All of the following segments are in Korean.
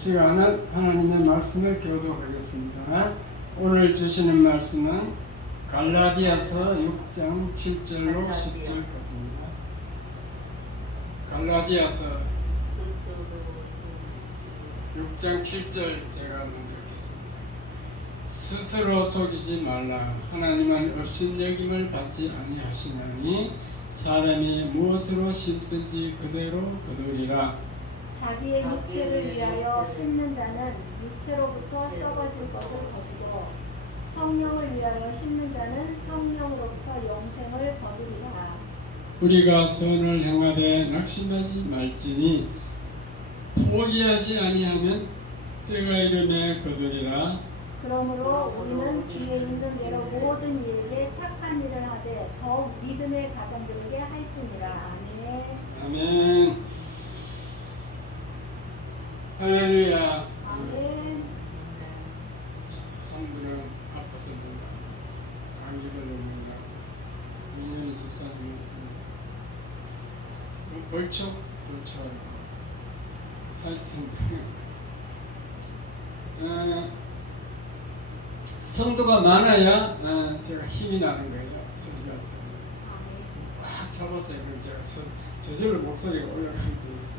시간은 하나님의 말씀을 교독하겠습니다. 오늘 주시는 말씀은 갈라디아서 6장 7절로 10절까지입니다. 갈라디아서 6장 7절 제가 먼저 읽겠습니다. 스스로 속이지 말라. 하나님은 업신여김을 받지 아니하시나니 사람이 무엇으로 심든지 그대로 거두리라. 자기의 육체를 위하여 심는 자는 육체로부터 썩어질 것을 거두고 성령을 위하여 심는 자는 성령으로부터 영생을 거두리라. 우리가 선을 행하되 낙심하지 말지니 포기하지 아니하면 때가 이르매 거두리라. 그러므로 우리는 귀에 있는 대로 모든 이에게 착한 일을 하되 더욱 믿음의 가정들에게 할지니라. 아멘. 아멘. 할렐루야. 아멘. 한 분은 아파서 감기 걸렸는데 민현이 집사님 벌초 하여튼 성도가 많아야 제가 힘이 나는 거예요. 설교할 때 꽉 잡았어요. 그럼 제가 저절로 목소리가 올라가게 돼 있어요.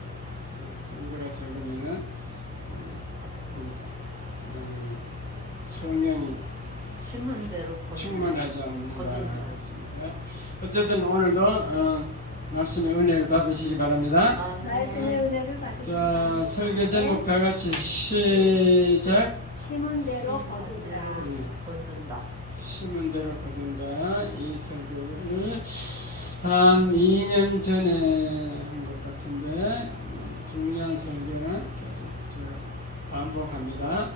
성도가 적으면은 성령이 충만하지 않는다고 했습니다. 어쨌든 오늘도 말씀의 은혜를 받으시기 바랍니다. 말씀의 은혜를 받으시기 자, 바랍니다. 설교 제목 다 같이 시작. 심은 대로 거두리라. 심은 대로 거둔다. 이 설교를 한 2년 전에 한 것 같은데 중요한 설교는 계속 제가 반복합니다.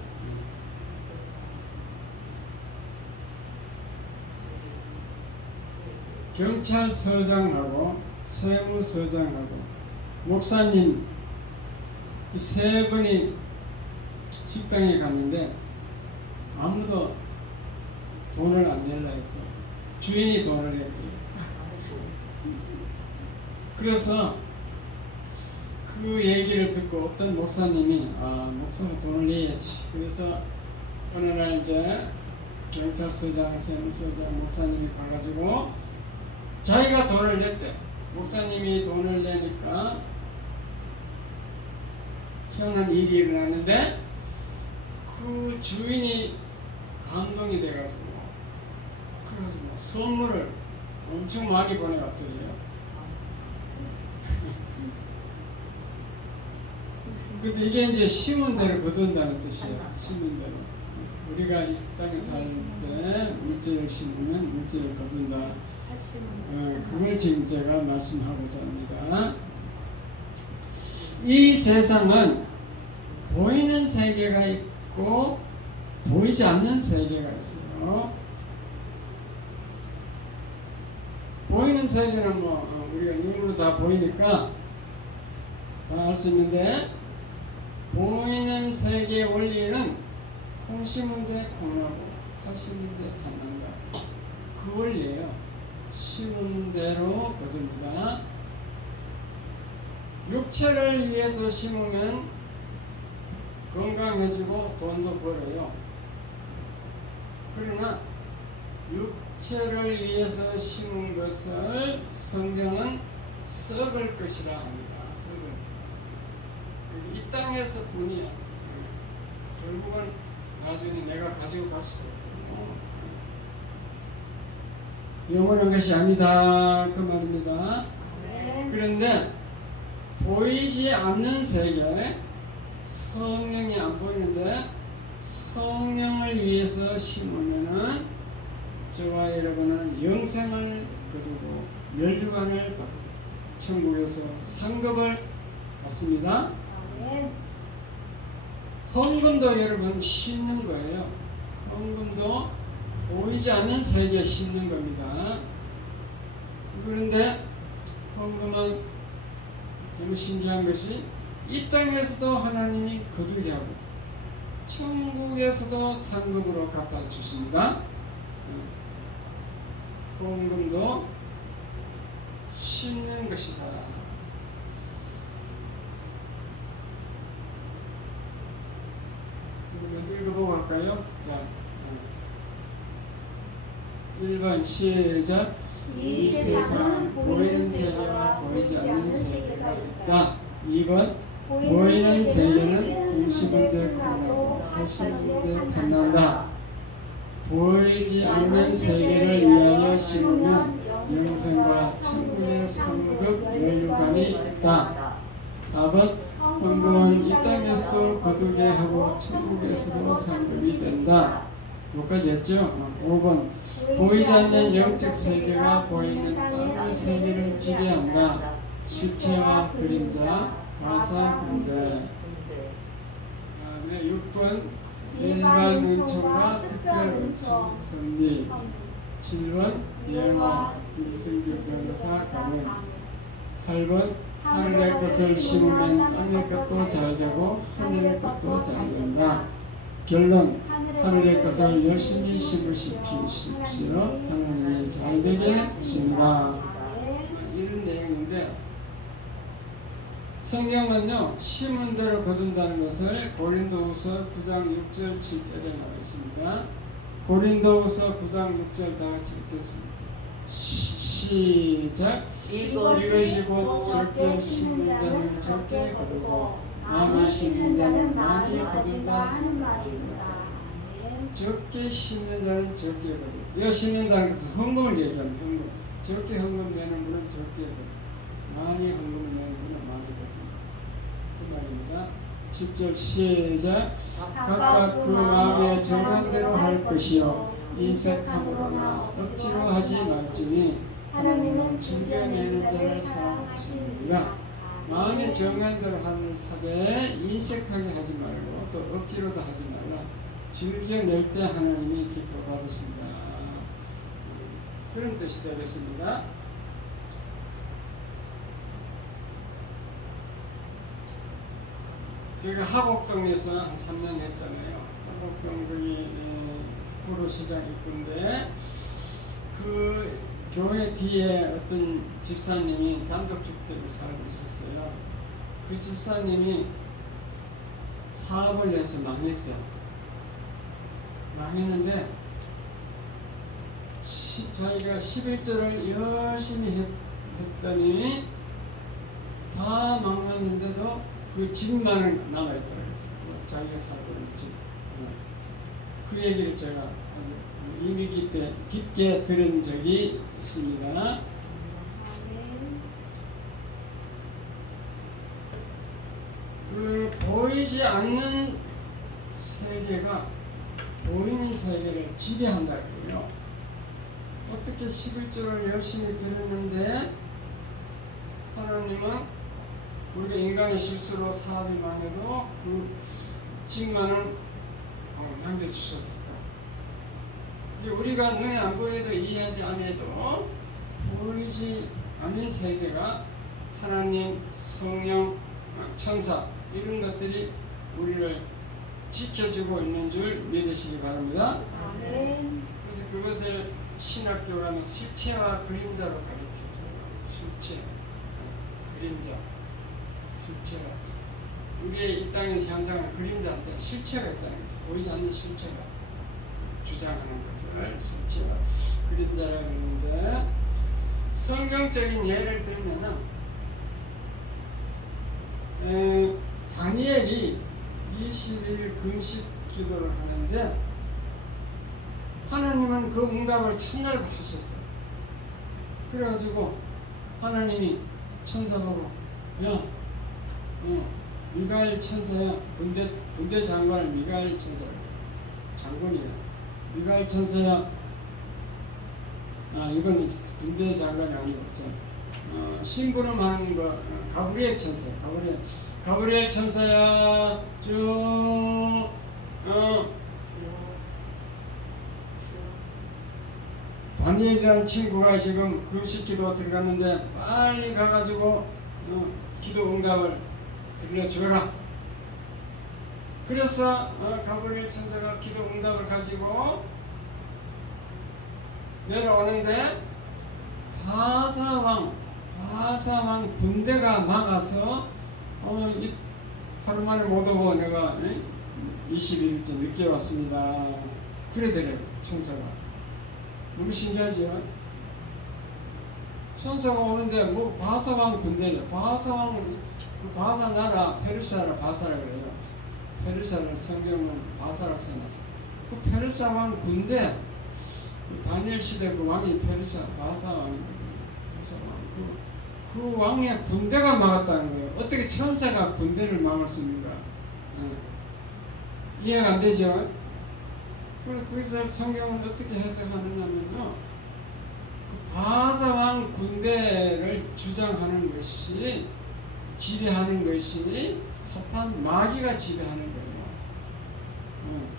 경찰서장하고 세무서장하고 목사님 이 세 분이 식당에 갔는데 아무도 돈을 안 내려 했어. 주인이 돈을 냈대요. 그래서 그 얘기를 듣고 어떤 목사님이 목사가 돈을 내야지. 그래서 어느 날 이제 경찰서장, 세무서장, 목사님이 가가지고 자기가 돈을 냈대. 목사님이 돈을 내니까 희한한 일이 일어났는데 그 주인이 감동이 돼가지고 그래가지고 선물을 엄청 많이 보내왔더래요. 근데 이게 이제 심은 대로 거둔다는 뜻이에요. 심은 대로. 우리가 이 땅에 살 때 물질을 심으면 물질을 거둔다. 그걸 지금 제가 말씀하고자 합니다. 이 세상은 보이는 세계가 있고 보이지 않는 세계가 있어요. 보이는 세계는 우리가 눈으로 다 보이니까 다 알 수 있는데 보이는 세계의 원리는 콩 심은 데 콩나고 팥 심은 데 팥 난다. 그 원리예요. 심은 대로 거둡니다. 육체를 위해서 심으면 건강해지고 돈도 벌어요. 그러나 육체를 위해서 심은 것을 성경은 썩을 것이라 합니다. 썩을 것. 이 땅에서 뿐이야. 결국은 나중에 내가 가지고 갈 수가 없고 영원한 것이 아니다. 그 말입니다. 그런데 보이지 않는 세계, 성령이 안 보이는데 성령을 위해서 심으면은 저와 여러분은 영생을 거두고 면류관을 받고 천국에서 상급을 받습니다. 헌금도 여러분 심는 거예요. 헌금도 보이지 않는 세계에 심는 겁니다. 그런데 헌금은 너무 신기한 것이 이 땅에서도 하나님이 거두게 하고 천국에서도 상급으로 갚아주십니다. 헌금도 심는 것이다. 읽어보고 할까요? 자, 1번 시작. 이 세상은 보이는 세계와 보이지 않는 세계가 있다. 2번 보이는 세계는 궁시군데 굴하고 다시는데 빛난다. 보이지 않는 세계를 위하여 심으면 영생과 천국의 상급 면류관이 있다. 4번 헌금은 이 땅에서도 거두게 하고 천국에서도 상급이 된다. 여기까지 했죠? 5번 보이지 않는 영적 세계가 보이는 땅의 세계를 지배한다. 실체와 그림자, 가상, 군대. 다음에 6번 일반 은총과 특별 은총 섭리. 7번 예화 김승규 변호사 가문. 8번 하늘의 것을 심으면 땅의 것도 잘 되고 하늘의 것도 잘 된다. 결론 하늘의 것을 열심히 심으십시오. 하나님이 잘 되게 하십니다. 이런 내용인데 성경은요 심은 대로 거둔다는 것을 고린도후서 9장 6절 7절에 나와 있습니다. 고린도후서 9장 6절 다 같이 읽겠습니다. 시작. 이것이 곧 적게 심는 자는 적게 거두고 많이 심는 자는 많이 거둔다 하는 말입니다. 적게 심는 자는 적게 거두고 이거 심는다는 것은 헌금을 얘기하는 헌금. 적게 헌금 내는 분은 적게 거두고 많이 헌금 내는 분은 많이 거둔다 그 말입니다. 10절 시작. 각각 그 마음에 정한 대로 할 것이요 인색함으로나 억지로 하지 말지니 하나님은 즐겨내는 자를 사랑하시느니라. 마음에 정한 대로 하되 인색하게 하지 말고 또 억지로도 하지 말라. 즐겨낼 때 하나님이 기뻐 받으신다. 그런 뜻이 되겠습니다. 저희가 하곡동에서 한 3년 했잖아요. 하곡동 거기 구로시장 입구인데 그 교회 뒤에 어떤 집사님이 단독주택에 살고 있었어요. 그 집사님이 사업을 해서 망했대요. 망했는데 자기가 11조를 열심히 했더니 다 망했는데도 그 집만은 남아있더라고요. 자기가 살고 있는 집. 그 얘기를 제가 아주 의미 깊게 들은 적이 있습니다. 그 보이지 않는 세계가 보이는 세계를 지배한다 그래요. 어떻게 11조를 열심히 들었는데 하나님은 우리가 인간의 실수로 사업이 망해도 그 집만은 남겨주셨을까? 그게 우리가 눈에 안 보여도 이해하지 않아도 보이지 않는 세계가 하나님, 성령, 천사 이런 것들이 우리를 지켜주고 있는 줄 믿으시기 바랍니다. 아멘. 그래서 그것을 신학교라는 실체와 그림자로 가르쳐줘요. 실체, 그림자, 실체가 우리의 이 땅의 현상은 그림자인데 실체가 있다는 거죠. 보이지 않는 실체가 주장하는 것을 실체가 그림자라고 하는데 성경적인 예를 들면은 다니엘이 20일 금식 기도를 하는데 하나님은 그 응답을 첫날 하셨어요. 그래가지고 하나님이 천사 보고 야 미가엘 천사야. 군대 장관을 미가엘 천사야. 장군이야. 미가엘 천사야. 이건 군대 장관이 아니고 심부름하는 거 가브리엘 천사. 가브리엘 천사야. 다니엘이라는 친구가 지금 금식기도 들어갔는데 빨리 가가지고 기도 응답을 들려주라. 그래서 가브리엘 천사가 기도 응답을 가지고 내려오는데 바사왕 군대가 막아서 하루 만에 못 오고 내가 21일째 늦게 왔습니다. 그러더래요. 천사가. 너무 신기하죠? 천사가 오는데 뭐 바사왕 군대냐. 바사왕은 그 바사 나라 페르시아라 바사라 그래요. 페르시아를 성경은 바사라고 써놨어. 그 페르시아 왕 군대 그 다니엘 시대 그 왕이 페르시아 바사 왕이거든요. 페르시아 왕. 그 왕의 군대가 막았다는 거예요. 어떻게 천사가 군대를 막을 수 있는가? 이해가 안 되죠? 그래서 거기서 성경은 어떻게 해석하느냐면요. 그 바사왕 군대를 주장하는 것이 지배하는 것이 사탄 마귀가 지배하는 거예요.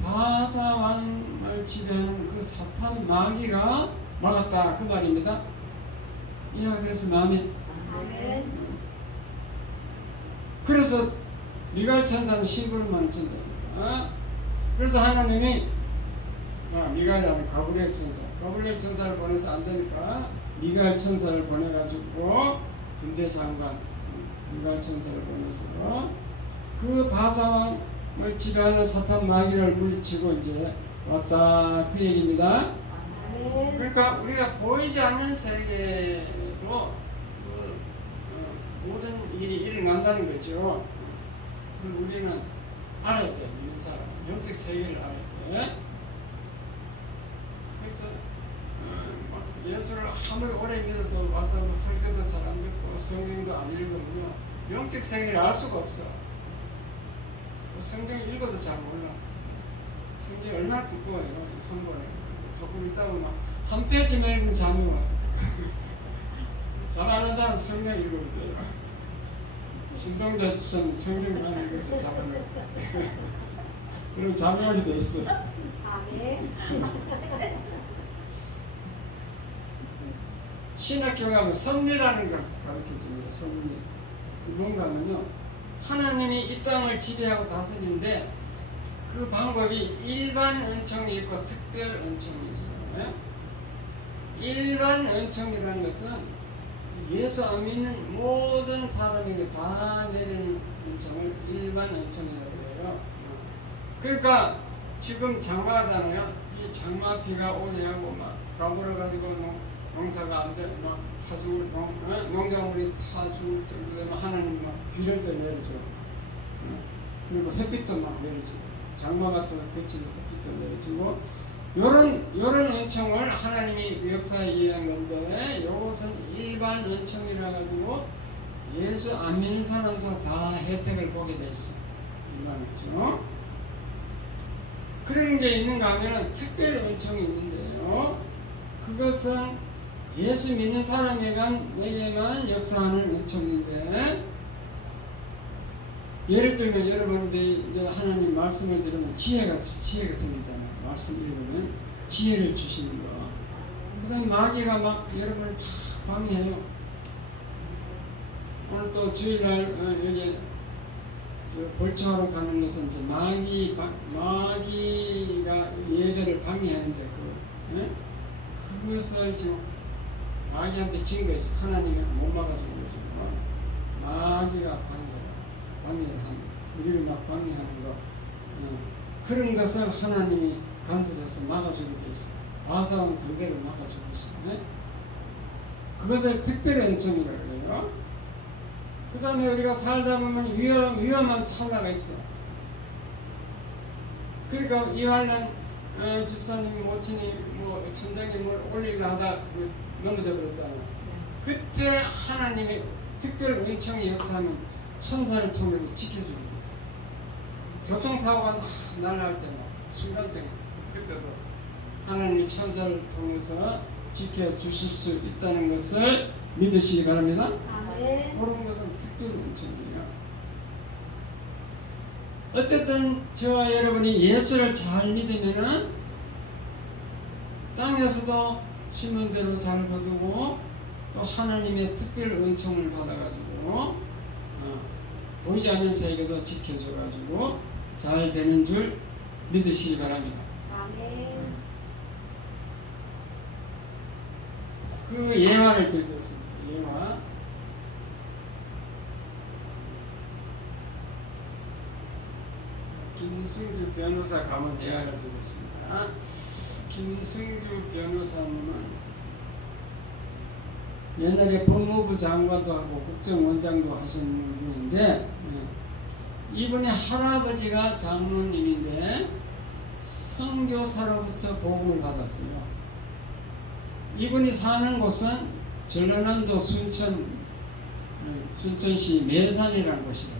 바사왕을 지배하는 그 사탄 마귀가 막았다 그 말입니다. 이해가 돼서 아멘. 아멘. 그래서 미가엘 천사는 신부를 많은 천사입니다. 그래서 하나님이 미가엘이 아닌 가브리엘 천사, 가브리엘 천사를 보내서 안 되니까 미가엘 천사를 보내가지고 군대 장관 미가엘 천사를 보내서 그 바사왕을 지배하는 사탄 마귀를 물리치고 이제 왔다 그 얘기입니다. 아멘. 그러니까 우리가 보이지 않는 세계도 모든 일이 일어난다는 거죠. 우리는 알아야 돼. 믿는 사람 영적 세계를 알아야 돼. 그래서 예수를 아무리 오래 믿어도 와서 뭐 설교도 잘 안 듣고 성경도 안 읽으면요 영적 세계를 알 수가 없어. 또 성경 읽어도 잘 몰라. 성경이 얼마나 두꺼워요. 한 번에 조금 읽다가 막 한 페이지만 읽으면 잠이 와. 잘 아는 사람 성경 읽으면 돼요. 신동자 집사는 성경을 안 읽어서 잠이 와. 그럼 잠이 오게 돼 있어. 아멘. 신학교에 가면 섭리라는 걸 가르쳐 줍니다. 섭리. 그 뭔가 하면요. 하나님이 이 땅을 지배하고 다스리는데 그 방법이 일반 은총이 있고 특별 은총이 있어요. 일반 은총이라는 것은 예수 안 믿는 모든 사람에게 다 내리는 은총을 일반 은총이라고 해요. 그러니까 지금 장마잖아요. 이 장마 비가 오게 하고 막 가물어 가지고 농사가 안 돼, 막 타 죽을 농작물이 타 죽을 정도 되면 하나님 막 비를 또 내려줘. 그리고 햇빛도 막 내려주고 장마가 또 그치고 햇빛도 내려주고 요런 은총을 하나님이 역사에 이해한 건데 이것은 일반 은총이라 가지고 예수 안 믿는 사람도 다 혜택을 보게 돼 있어. 일반 은총. 그런 게 있는가 하면은 특별 은총이 있는데요. 그것은 예수 믿는 사람에게만 역사하는 은총인데 예를 들면 여러분들이 이제 하나님 말씀을 들으면 지혜가 생기잖아요. 말씀 읽으면 지혜를 주시는 거. 그 다음 마귀가 막 여러분을 막 방해해요. 오늘 또 주일날 여기 벌초하러 가는 것은 이제 마귀가 예배를 방해하는데 그것을 지금 마귀한테 진 거지. 하나님은 못 막아주는 거지. 마귀가 방해를 하는, 우리를 막 방해하는 거. 그런 것을 하나님이 간섭해서 막아주게 돼 있어. 바사왕 군대를 막아주듯이. 그것을 특별 은총이라고 그래요. 그 다음에 우리가 살다 보면 위험한 찰나가 있어. 그러니까 이완란 집사님 모친이 뭐 천장에 뭘 올리려 하다 넘어져 버렸잖아요. 그때 하나님의 특별 은총이 역사하면 천사를 통해서 지켜주는 게 있어요. 교통사고가 날아갈 때 막 순간적인 그때도 하나님이 천사를 통해서 지켜주실 수 있다는 것을 믿으시기 바랍니다. 아멘. 그런 것은 특별 은총이에요. 어쨌든 저와 여러분이 예수를 잘 믿으면은 땅에서도 신문대로 잘 거두고 또 하나님의 특별 은총을 받아가지고 보이지 않는 세계도 지켜줘가지고 잘 되는 줄 믿으시기 바랍니다. 아멘. 그 예화를 들고 있습니다. 예화. 김 김승규 변호사 가문 대화를 드렸습니다. 김승규 변호사님은 옛날에 법무부 장관도 하고 국정원장도 하시는 분인데, 이분의 할아버지가 장로님인데 선교사로부터 복음을 받았어요. 이분이 사는 곳은 전라남도 순천시 매산이라는 곳이에요.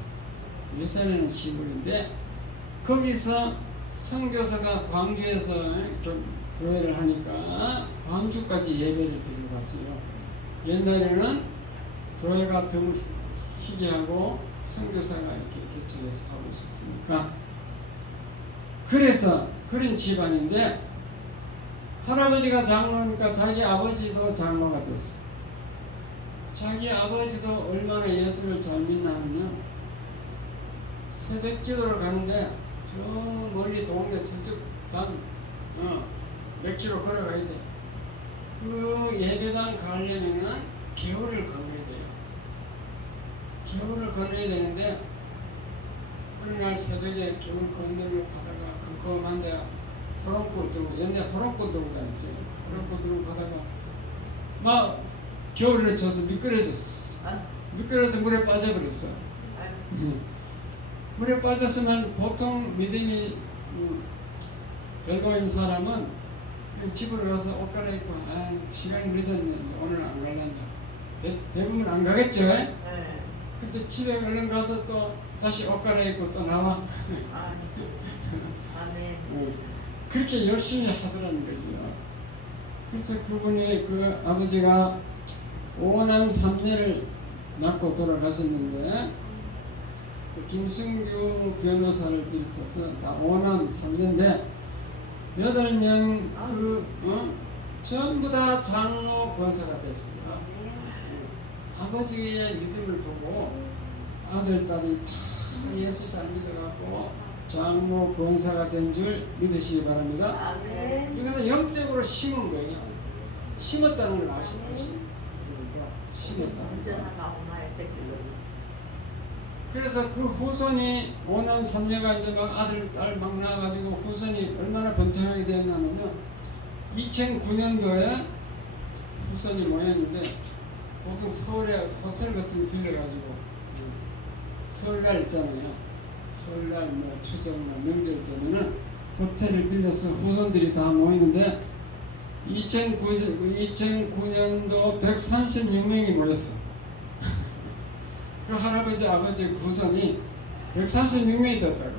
매산이라는 시골인데, 거기서 선교사가 광주에서 교회를 하니까 광주까지 예배를 드리고 왔어요. 옛날에는 교회가 드물 희귀하고 선교사가 이렇게 개척해서 하고 있었으니까, 그래서 그런 집안인데, 할아버지가 장로니까 자기 아버지도 장로가 됐어요. 자기 아버지도 얼마나 예수를 잘 믿나면요, 새벽 기도를 가는데 저 멀리 동네 저쪽 몇 킬로 걸어가야 돼. 그 예배당 가려면은 겨울을 건너야 돼요. 겨울을 건너야 되는데, 어느 날 새벽에 겨울 건너며 가다가 컴컴한데 호롱불 들고, 옛날에 호롱불 들고 다녔지. 호롱불 들고 가다가 막 겨울에 져서 미끄러졌어. 미끄러져서 물에 빠져버렸어. 물에 빠졌으면 보통 믿음이 별거 있는 사람은 집으로 가서 옷 갈아입고, 시간이 늦었네, 오늘 안 갈란다. 대부분 안 가겠죠? 네. 근데 집에 얼른 가서 또 다시 옷 갈아입고 또 나와. 그렇게 열심히 하더라는 거죠. 그래서 그분이, 그 아버지가 5남 3녀를 낳고 돌아가셨는데, 그 김승규 변호사를 비롯해서 다 5남 3녀인데 8명 전부 다 장로 권사가 됐습니다. 아버지의 믿음을 보고 아들, 딸이 다 예수 잘 믿어갖고 장로 권사가 된 줄 믿으시기 바랍니다. 이것은 영적으로 심은 거예요. 심었다는 걸 아시니까 심었다는 거. 그래서 그 후손이 5남 3녀가 이제 막 아들, 딸 막 나와가지고 후손이 얼마나 번창하게 되었냐면요, 2009년도에 후손이 모였는데, 보통 서울에 호텔 같은 거 빌려가지고 설날 있잖아요. 설날 뭐 추석날 명절 때문에 호텔을 빌려서 후손들이 다 모이는데 2009년도 136명이 모였어. 그 할아버지, 아버지 후손이 136명이 됐다고.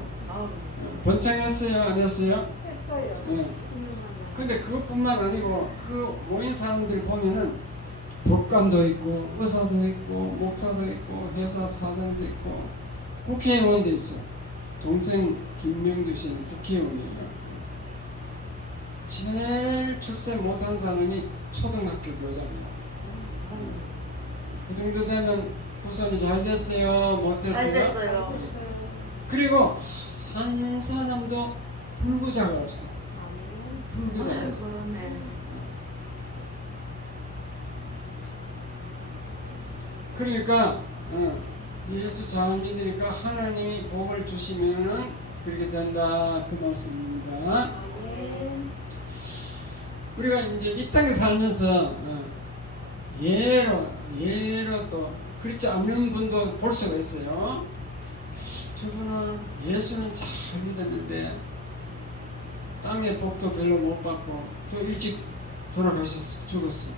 번창했어요? 안 했어요? 했어요. 네. 근데 그것뿐만 아니고 그 모인 사람들 보면은 법관도 있고 의사도 있고 목사도 있고 회사 사장도 있고 국회의원도 있어. 동생 김명주 씨는 국회의원이에요. 제일 출세 못한 사람이 초등학교 교장이에요. 그 정도 되면 후손이 잘 됐어요? 못 됐어요? 잘 됐어요. 그리고 한 사람도 불구자가 없어. 불구자가 없어. 그러니까 예수 잘 믿으니까 하나님이 복을 주시면은 그렇게 된다, 그 말씀입니다. 우리가 이제 이 땅에 살면서 예외로 또 그렇지 않는 분도 볼 수가 있어요. 저분은 예수는 잘 믿었는데 땅의 복도 별로 못 받고 또 일찍 돌아가셨어, 죽었어.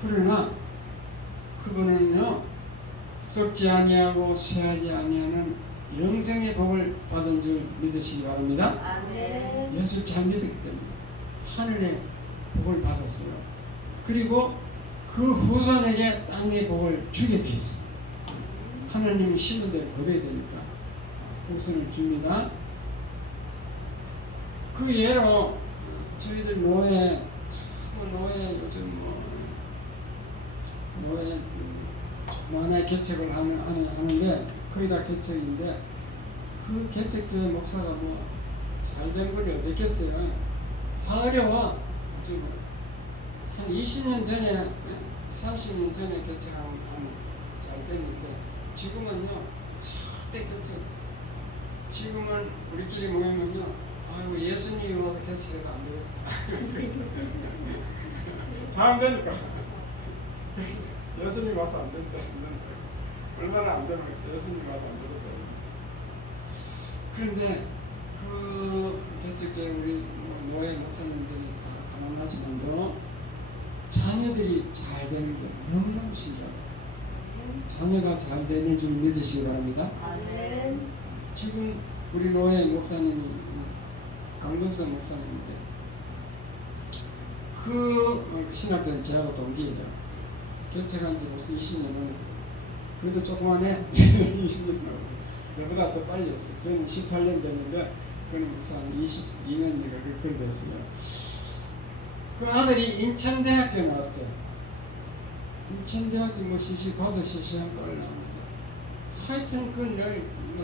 그러나 그분은요, 썩지 아니하고 쇠하지 아니하는 영생의 복을 받은 줄 믿으시기 바랍니다. 아멘. 예수를 잘 믿었기 때문에 하늘의 복을 받았어요. 그리고 그 후손에게 땅의 복을 주게 돼 있어. 하나님이 심은 대로 거둬야 되니까 후손을 줍니다. 그 예로 저희들 노예 요즘 노예 만에 개척을 하는데 거의 다 개척인데, 그 개척교회 목사가 뭐 잘된 분이 어디 있겠어요. 다 어려워. 한 20년 전에 30년 전에 개척하면 잘 됐는데 지금은요 절대 개척 지금은 우리끼리 모이면요, 아이고 예수님이 와서 개최가 안 되겠다. 다 안 되니까. 예수님 와서 안 된다. 얼마나 안 되는 거야. 예수님 와서 안 되겠다. 그런데 저쪽에 우리 노예 목사님들이 다 가난하지만도 자녀들이 잘 되는 게 너무너무 신기하다. 자녀가 잘 되는 줄 믿으시기 바랍니다. 아멘. 지금 우리 노예 목사님이 강동석 목사님인데 그 신학교는 저하고 동기예요. 개척한 지 벌써 20년 넘었어요. 그래도 조그만해. 20년 넘었어요. 내보다 더 빨리 했어요. 저는 18년 됐는데 그는 벌써 한 22년인가 그렇게 됐어요. 그 아들이 인천대학교 나왔대요. 인천대학교 뭐 시시과도 시시한 과를 나오는데 하여튼 그늘 뭐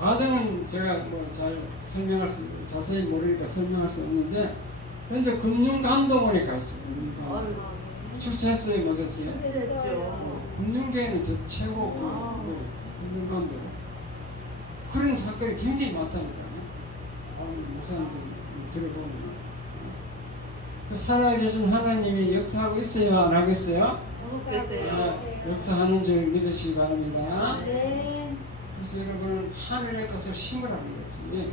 과정은 제가 뭐 잘 설명할 수 자세히 모르니까 설명할 수 없는데 현재 금융감독원에 갔어요. 금융감독원. 출세했어요, 못했어요? 그랬죠. 금융계에는 더 최고고 금융감독. 그런 사건이 굉장히 많다니까요. 무사한테 들어보면 그 살아계신 하나님이 역사하고 있어요, 안 하고 있어요? 역사하는 줄 믿으시기 바랍니다. 네. 그래서 여러분은 하늘의 것을 심으라는 거지.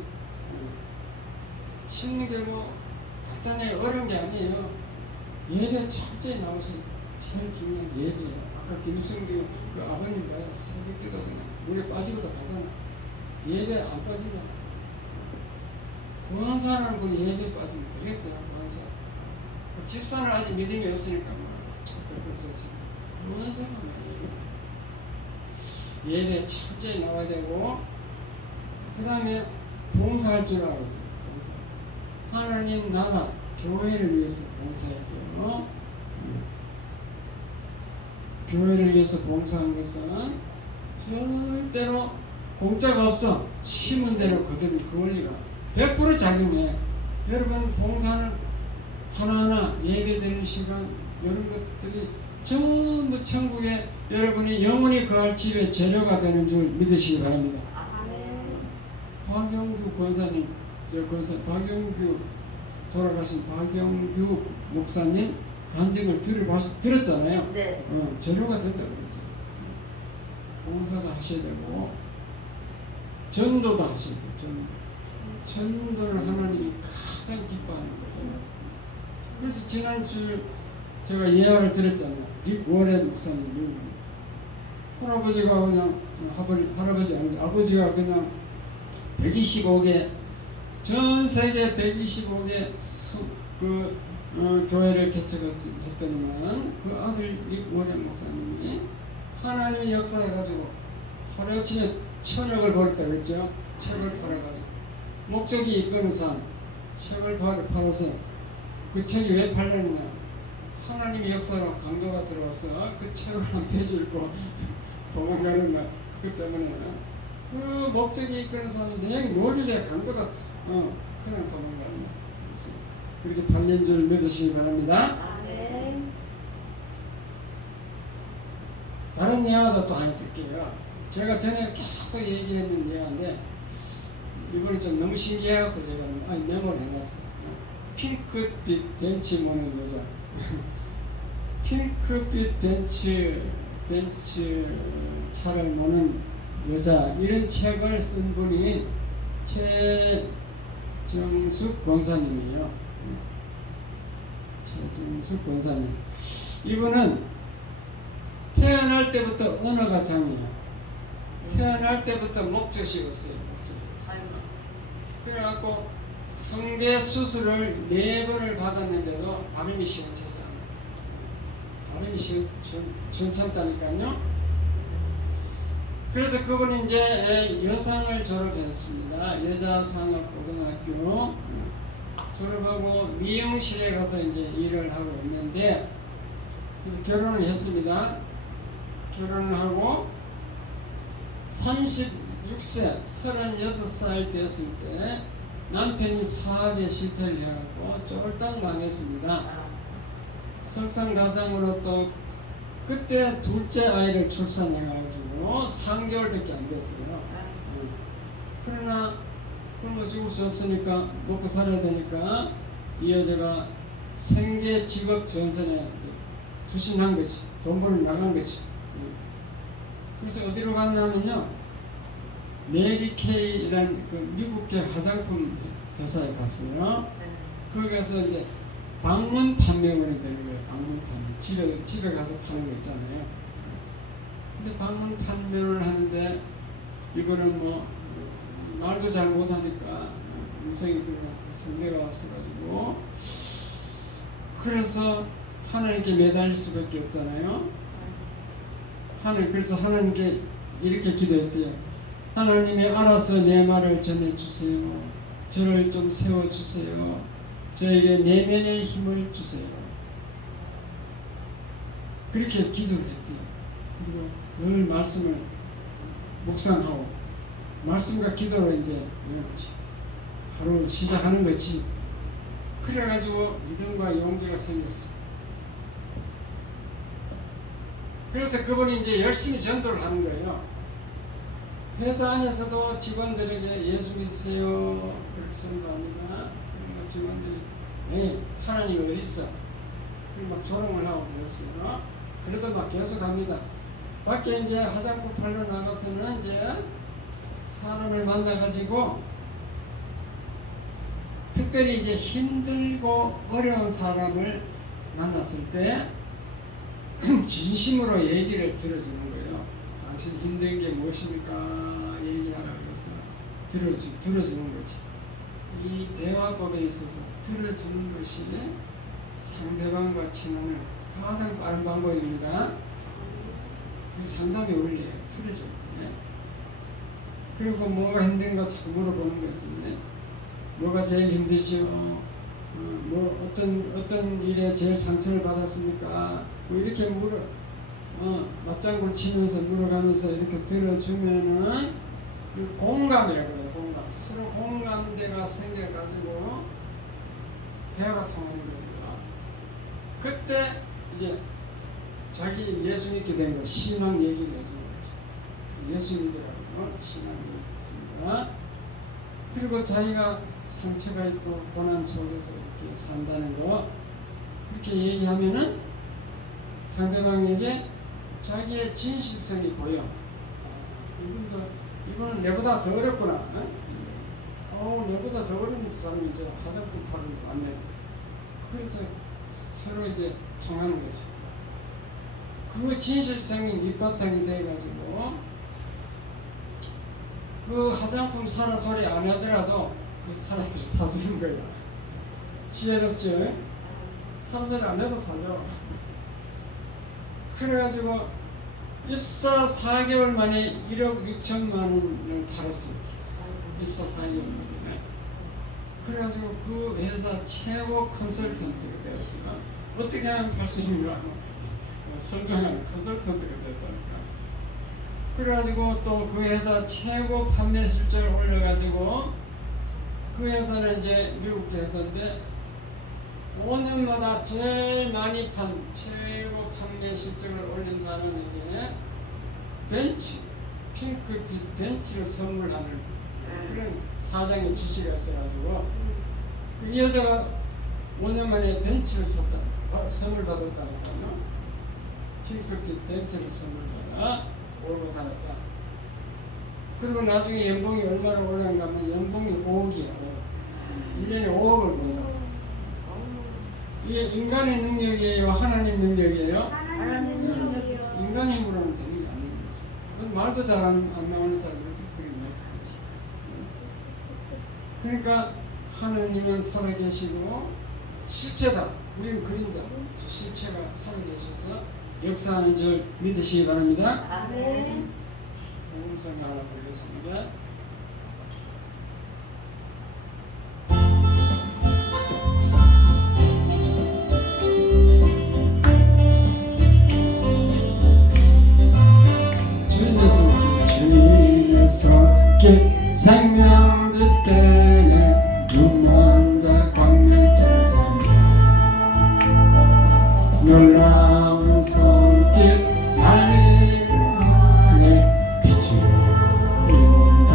심는 게 뭐 간단하게 어려운 게 아니에요. 예배 철저히 나오시니까 제일 중요한 예배예요. 아까 김승규 그 아버님 봐요. 새벽기도 그냥 물에 빠지고도 가잖아. 예배 안 빠지잖아. 구원사라는 분이 예배 빠지면 되겠어요. 구원사. 집사는 아직 믿음이 없으니까 뭐 그렇지. 구원사가 뭐예요? 예배 철저히 나와야 되고 그 다음에 봉사할 줄 알아야 돼요. 봉사. 하나님 나라 교회를 위해서 봉사해야 돼요. 교회를 위해서 봉사한 것은 절대로 공짜가 없어. 심은 대로 거두는 그 원리가 100% 작용해. 여러분 봉사는 하나하나 예배드리는 시간 이런 것들이 전부 천국에 여러분이 영원히 거할 집의 재료가 되는 줄 믿으시기 바랍니다. 박영규 권사님, 박영규 돌아가신 박영규 목사님 간증을 들었잖아요. 네. 재료가 된다고 그랬죠. 봉사도 하셔야 되고 전도도 하셔야 돼요. 전도를 하나님이 가장 기뻐하는 거예요. 그래서 지난주 제가 예화를 들었잖아요. 릭 워렌 목사님 미국에 할아버지가 그냥 할아버지 아니죠. 아버지가 그냥 125개 전 세계 125개 교회를 개척했더니만 그 아들 릭 워렌 목사님이 하나님의 역사해가지고 하루아침에 1000억을 벌었다 그랬죠. 책을 팔아가지고 목적이 이끄는 삶 책을 팔아서 그 책이 왜 팔렸느냐. 하나님의 역사로 강도가 들어와서 그 책을 한 페이지 읽고 도망가는 거 그것 때문에 그 목적이 이끄는 사람이 내용이 노리래 강도가 그냥 도망가는 거. 그렇게 팔린 줄 믿으시기 바랍니다. 아멘. 다른 예화도 또 하나 드릴게요. 제가 전에 계속 얘기했는 예화인데 이번에 좀 너무 신기해갖고 제가 메모를 해놨어요. 핑크빛 벤치 모는 여자. 핑크빛 벤츠 차를 모는 여자 이런 책을 쓴 분이 최정숙 권사님이에요. 최정숙 권사님. 이분은 태어날 때부터 언어가 장애예요. 태어날 때부터 목젖이 없어요. 그래갖고 성대 수술을 4번을 받았는데도 발음이 시원찮지 않아요. 발음이 시원찮다니까요. 그래서 그분이 이제 여상을 졸업했습니다. 여자상업고등학교 졸업하고 미용실에 가서 이제 일을 하고 있는데 그래서 결혼을 했습니다. 결혼을 하고 36세, 36살 됐을 때 남편이 사학에 실패를 해갖고 쫄딱 망했습니다. 설상가상으로 또 그때 둘째 아이를 출산해가지고 3개월밖에 안 됐어요. 그러나 굶어 죽을 수 없으니까 먹고 살아야 되니까 이 여자가 생계 직업 전선에 투신한 거지. 돈 벌러 나간 거지. 그래서 어디로 갔냐면요, 메리 케이라는 그 미국계 화장품 회사에 갔어요. 거기 가서 이제 방문 판매원이 되는 거예요. 방문 판매. 집에 가서 파는 거 있잖아요. 근데 방문 판매를 하는데 이거는 뭐 말도 잘 못하니까 음성이 그러면서 성대가 없어가지고, 그래서 하나님께 매달릴 수밖에 없잖아요. 그래서 하나님께 이렇게 기도했대요. 하나님이 알아서 내 말을 전해주세요. 저를 좀 세워주세요. 저에게 내면의 힘을 주세요. 그렇게 기도를 했대요. 그리고 늘 말씀을 묵상하고 말씀과 기도로 이제 하루 시작하는 거지. 그래가지고 믿음과 용기가 생겼어. 그래서 그분이 이제 열심히 전도를 하는 거예요. 회사 안에서도 직원들에게 예수 믿으세요. 그렇게 전도합니다. 그리고 직원들이 하나님 어디 있어? 그리고 막 조롱을 하고 그랬어요. 그래도 막 계속 합니다. 밖에 이제 화장품 팔러 나가서는 이제 사람을 만나가지고 특별히 이제 힘들고 어려운 사람을 만났을 때 진심으로 얘기를 들어주는 거예요. 당신 힘든 게 무엇입니까? 얘기하라 그래서 들어주는 거지. 이 대화법에 있어서 들어주는 것이 상대방과 친하는 가장 빠른 방법입니다. 그 상담의 원리예요. 들어줘. 그리고 뭐가 힘든가 자꾸 물어보는 거지. 뭐가 제일 힘드죠? 뭐 어떤 일에 제일 상처를 받았습니까? 뭐 이렇게 맞장구를 치면서 물어가면서 이렇게 들어주면은 공감이라고 그래요. 공감. 서로 공감대가 생겨가지고 대화가 통하는 거죠. 그때 이제 자기 예수 믿게 된 거 신앙 얘기를 해주는 거죠. 예수 믿으라고 신앙 얘기했습니다. 그리고 자기가 상처가 있고 고난 속에서 이렇게 산다는 거 그렇게 얘기하면은 상대방에게 자기의 진실성이 보여. 이거는 내보다 더 어렵구나. 내보다 더 어려운 사람이 이제 화장품 파는 데 많네. 그래서 서로 이제 통하는 거지. 그 진실성이 밑바탕이 돼가지고 그 화장품 사는 소리 안 하더라도 그 사람들이 사주는 거야. 지혜롭죠? 사는 소리 안 해도 사죠. 그래가지고 입사 4개월 만에 1억 6천만 원을 팔았어요. 입사 4개월 만에. 그래가지고 그 회사 최고 컨설턴트가 되었어요. 어떻게 하면 팔 수 있는가? 설명하는 컨설턴트가 됐다니까. 그래가지고 또 그 회사 최고 판매 실적을 올려가지고 그 회사는 이제 미국 회사인데 5년마다 제일 많이 판 최고 판매 실적을 올린 사람에게 벤츠, 핑크빛 벤츠를 선물하는 그런 사장의 지시가 있어가지고 이 여자가 5년 만에 벤츠를 선물 받았다니까요. 핑크빛 벤츠를 선물 받아 오고 다녔다. 그리고 나중에 연봉이 얼마나 올라간가 하면 연봉이 5억이야. 1년에 5억을 번다. 이게 인간의 능력이에요? 하나님 능력이에요? 하나님 능력이요. 인간의 힘으로는 되는 게 아닌 거죠. 말도 잘 안 나오는 사람이 어떻게 그러냐. 그러니까 하나님은 살아계시고 실체다. 우리는 그림자. 실체가 살아계셔서 역사하는 줄 믿으시기 바랍니다. 아멘. 복음성 하나 보겠습니다. 주님의 손길 생명 그때에 눈먼 자 광명 찾아며 놀라운 손길 달리는 하늘 빛이 보인다.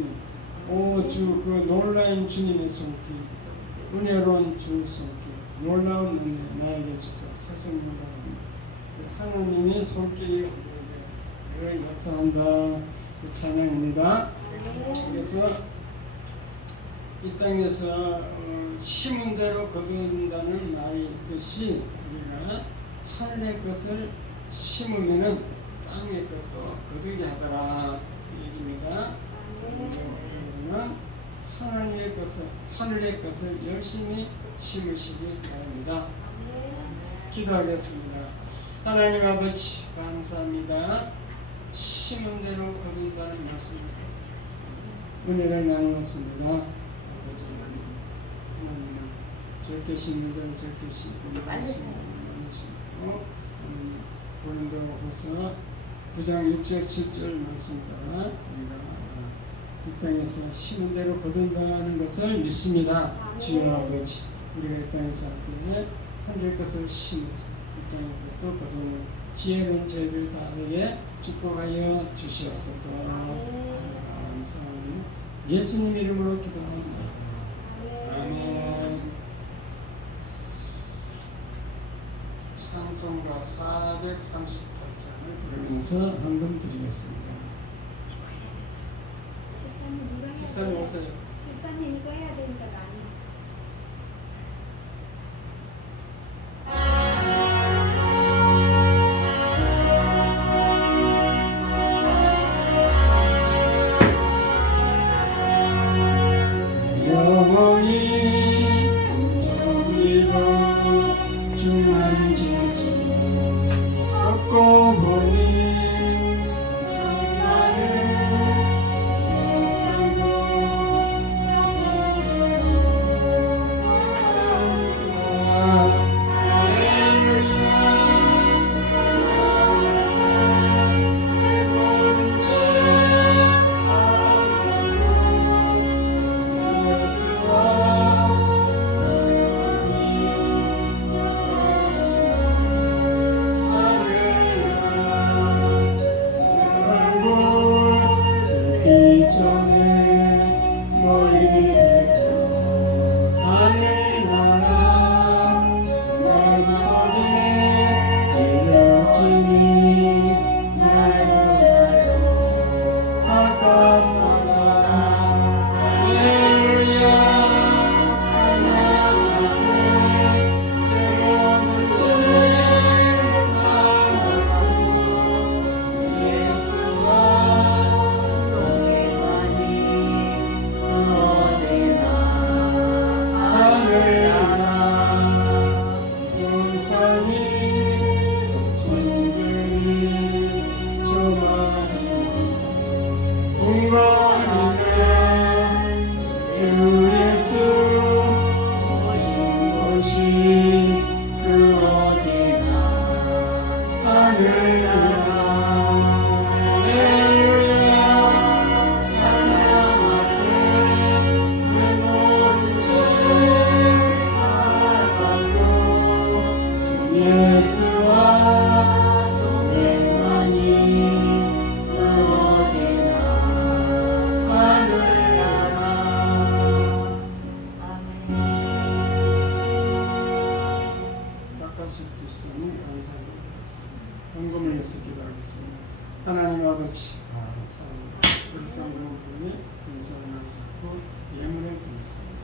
주님, 오 주 그 놀라운 주님의 손길, 은혜로운 주 손길, 놀라운 은혜 나에게 주사 세상을 바랍니다. 하나님의 손길이 우리에게 늘 역사한다. 그 찬양입니다. 그래서 이 땅에서 심은 대로 거둔다는 말이 있듯이 우리가 하늘의 것을 심으면은 땅의 것도 거두게 하더라 그 얘기입니다. 우리는 하나님의 것을 하늘의 것을 열심히 심으시기 바랍니다. 기도하겠습니다. 하나님 아버지 감사합니다. 심은 대로 거둔다는 말씀을 은혜를 나누었습니다. 아버지 하나님은 적게 심는 자는 적게 심고 많이 심는 자는 많이 심고 고린도후서 9장 6절 7절 말씀과 우리가 이 땅에서 심은 대로 거둔다는 것을 믿습니다. 주여 아버지 우리가 이 땅에 살 때 하늘의 것을 심어서 이 땅의 것도 거두는 지혜로운 저희들 다에게 축복하여 주시옵소서. 감사합니다. 예수님 이름으로 기도합니다. 아멘. 찬송가 438장을 부르면서 헌금 드리겠습니다. 집사님 오세요. 집사님 이거 해야 되니까 나는. 영원히 정리로 주만 지지 걷고 보니 많은 세상도 전에 멀리 되고 하늘나라 내 속에 이루어지니 나로 가깝다 할렐루야 찬양하세 내 모든 죄 사랑하고 예수와 헌금을 위해서 기도하겠습니다. 하나님 아버지 감사합니다. 우리 성도분이 감사함을 잡고 예물을 드렸습니다.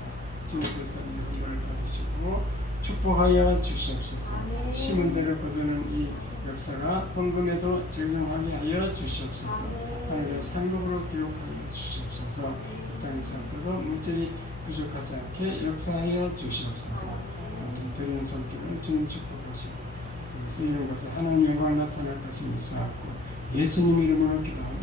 주님께서 이 헌금을 받으시고 축복하여 주시옵소서. 심은 대로 거두는 이 역사가 헌금에도 적용하게 하여 주시옵소서. 하나님의 상급으로 기록하여 주시옵소서. 이 땅에 살고도 물질이 부족하지 않게 역사하여 주시옵소서. 드리는 손길은 주님 축복하시고 쓰이는 것에 하나님 영광 나타날 것을 믿사옵고 예수님 이름으로 기도합니다.